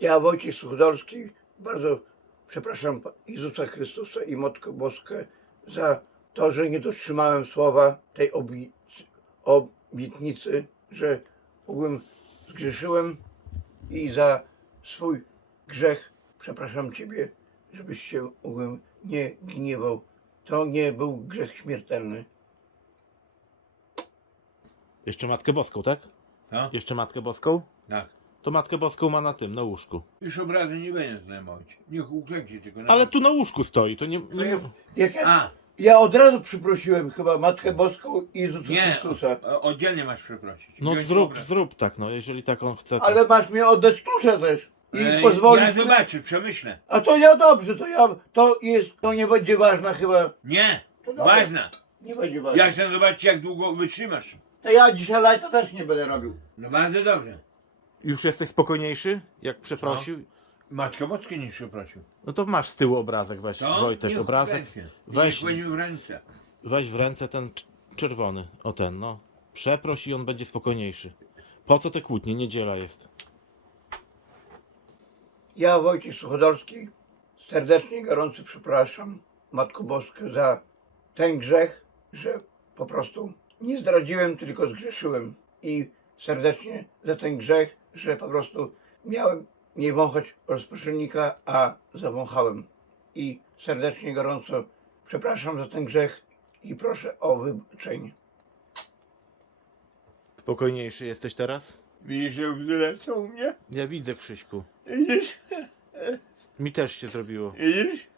Ja, Wojciech Suchodolski, bardzo przepraszam Jezusa Chrystusa i Matkę Boską za to, że nie dotrzymałem słowa tej obi obietnicy, że mógłbym zgrzeszyłem i za swój grzech przepraszam Ciebie, żebyś się mógłbym nie gniewał. To nie był grzech śmiertelny. Jeszcze Matkę Boską, tak? No. Jeszcze Matkę Boską? Tak. No. To Matkę Boską ma na tym, na łóżku. Już obrazy nie będę zajmować. Niech uklęknie tylko na Ale tu na łóżku stoi, to nie... No, nie A. Ja, A. ja od razu przyprosiłem chyba Matkę Boską i Jezusa nie, Chrystusa. oddzielnie masz przeprosić. No zrób, obraz. zrób tak, no, jeżeli tak on chce. Tak. Ale masz mnie oddać klucze też. I e, pozwolić... Ja zobaczę, mi... przemyślę. A to ja dobrze, to ja... To jest... To nie będzie ważna chyba. Nie, to ważna. Nie będzie ważna. Ja chcę zobaczyć, jak długo wytrzymasz. To ja dzisiaj lajta też nie będę robił. No bardzo dobrze. Już jesteś spokojniejszy, jak przeprosił? Matko Maćko Boczki nie przeprosił. No to masz z tyłu obrazek, weź to? Wojtek, nie, obrazek. W nie weź, nie w ręce. weź w ręce ten czerwony, o ten no. przeprosi, i on będzie spokojniejszy. Po co te kłótnie, niedziela jest. Ja Wojciech Suchodolski serdecznie, gorąco przepraszam Matko Boską za ten grzech, że po prostu nie zdradziłem, tylko zgrzeszyłem. I serdecznie za ten grzech że po prostu miałem nie wąchać rozproszennika, a zawąchałem. I serdecznie, gorąco przepraszam za ten grzech i proszę o wybaczenie. Spokojniejszy jesteś teraz? Widzisz, że wylecą mnie? Ja widzę, Krzyśku. Idziesz? Mi też się zrobiło. Idziesz?